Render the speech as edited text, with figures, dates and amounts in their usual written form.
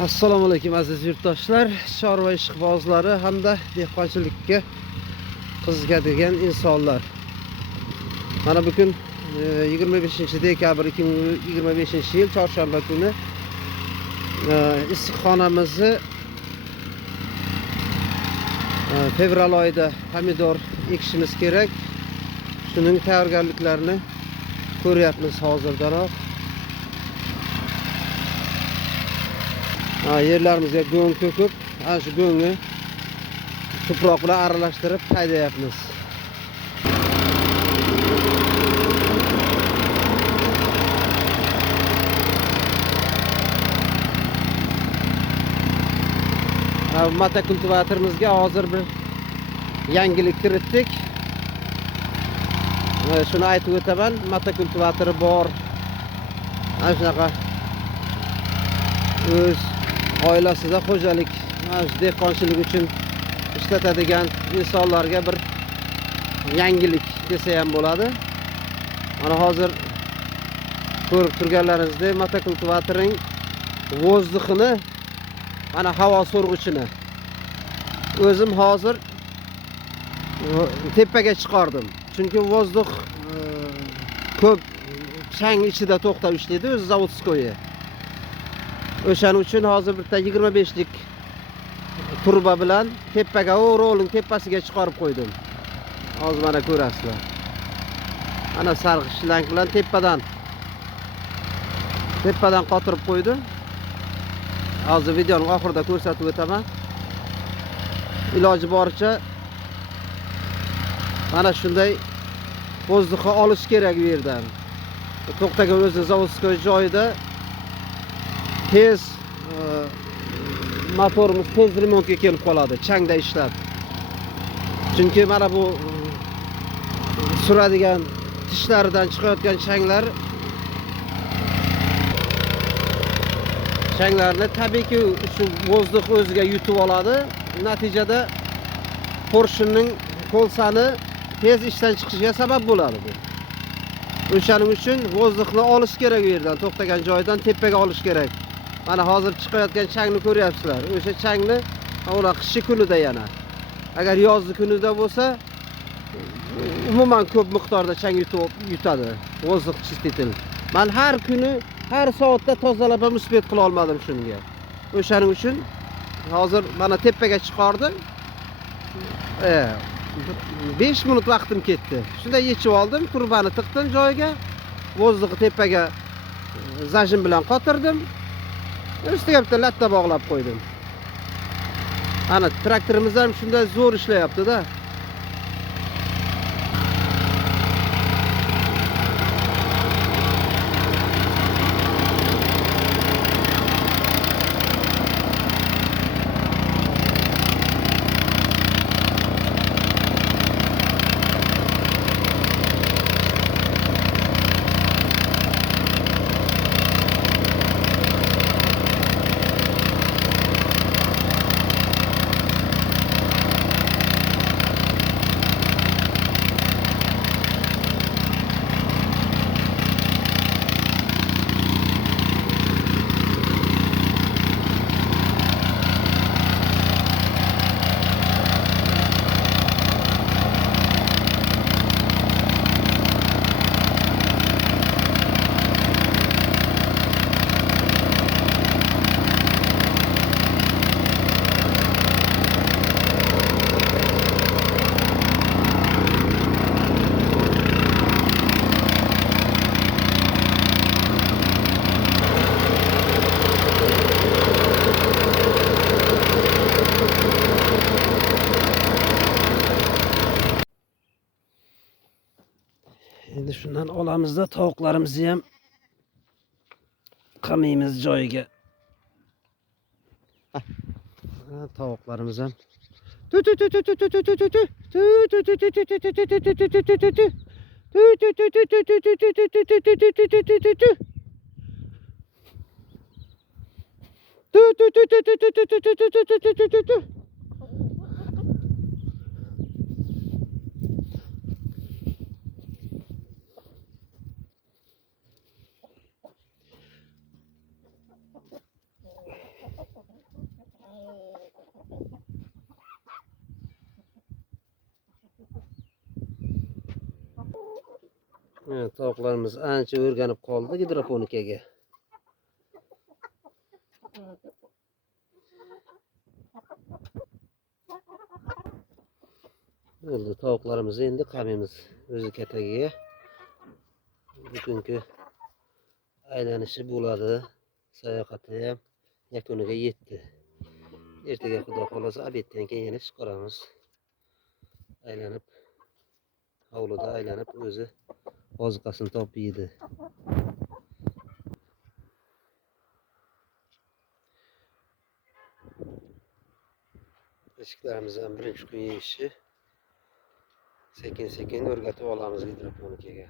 Assalomu alaykum aziz yurtdoshlar, chorva ishqibozlari hamda dehqonchilikka qiziqadigan insonlar. Mana bugun 25-dekabr 2025-yil chorshanba kuni issiqxonamizni fevral oyida pomidor ekishimiz kerak. Shuning tayyorgarliklarini ko'ryapmiz hozirdanoq. Yerlarimizga go'ng to'kib, ana shu go'ngni tuproq bilan aralashtirib haydayapmiz. Motokultivatorimizga hozir bir yangilik kiritdik. Shuni aytib o'taman, motokultivatori bor. Ana shunaqa o'z oilasida xo'jalik, dehqonchilik uchun ishlatadigan insonlarga bir yangilik desa ham bo'ladi. Mana hozir ko'rib turganlaringizdek motokultivatorning vozdixini, mana havo so'rg'ichini o'zim hozir tepaga chiqardim. Chunki vozdix ko'p chang ichida to'xtab ishlaydi, o'zi zavodskoyi. O'shaning uchun hozir bitta 25 lik turba bilan tepaga, rolning tepasiga chiqarib qo'ydim. Hozir mana ko'rasizlar. Ana sarg'ish shlang bilan tepadan qotirib qo'ydim. Hozir videoning oxirida ko'rsatib o'taman. Iloji boricha mana shunday vozdixni olish kerak bu yerdan. To'xtagan o'zi zavodskoy joyida tez motorimiz tez remontga kelib qoladi, changda ishlab. Chunki mana bu suradigan tishlaridan chiqayotgan changlarni tabiiyki shu vozdix o'ziga yutib oladi. Natijada porshinning kolsani tez ishdan chiqishiga sabab bo'ladi bu. O'shaning uchun vozdixni olish kerak u yerdan, to'xtagan joydan tepaga olish kerak. Mana hozir chiqayotgan changni ko'ryapsizlar. O'sha changni ular qish kunida yana. Agar yozgi kunida bo'lsa, umuman ko'p miqdorda chang yutadi vozdix chistitel. Men har kuni, har soatda tozalab ham uspet qila olmadim shunga. O'shaning uchun hozir mana tepaga chiqardim. 5 minut vaqtim ketdi. Shunda yechib oldim, turbani tiqdim joyiga. Vozdixni tepaga zajin bilan qotirdim. Ustiga bitta latta bog'lab qo'ydim. Ana traktorimiz ham shunday zo'r ishlayapti-da. Endi shundan olamizda tovuqlarimizni ham qamaymiz joyiga. Tovuqlarimiz ham Tovuqlarimiz ancha o'rganib qoldi gidroponikaga. Bo'ldi, tovuqlarimiz endi qamimiz o'zi katagiga. Bugungi aylanishi bo'ladi. Sayohati ham yakuniga yetdi. Ertaga xudo xolasa obeddan keyin yana chiqaramiz. Aylanib, hovlida aylanib o'zi oziqasini topib yedi. Eshiklarimiz ham birinchi kun yeyishi. Sekin-sekin o'rgatib olamiz gidroponikaga.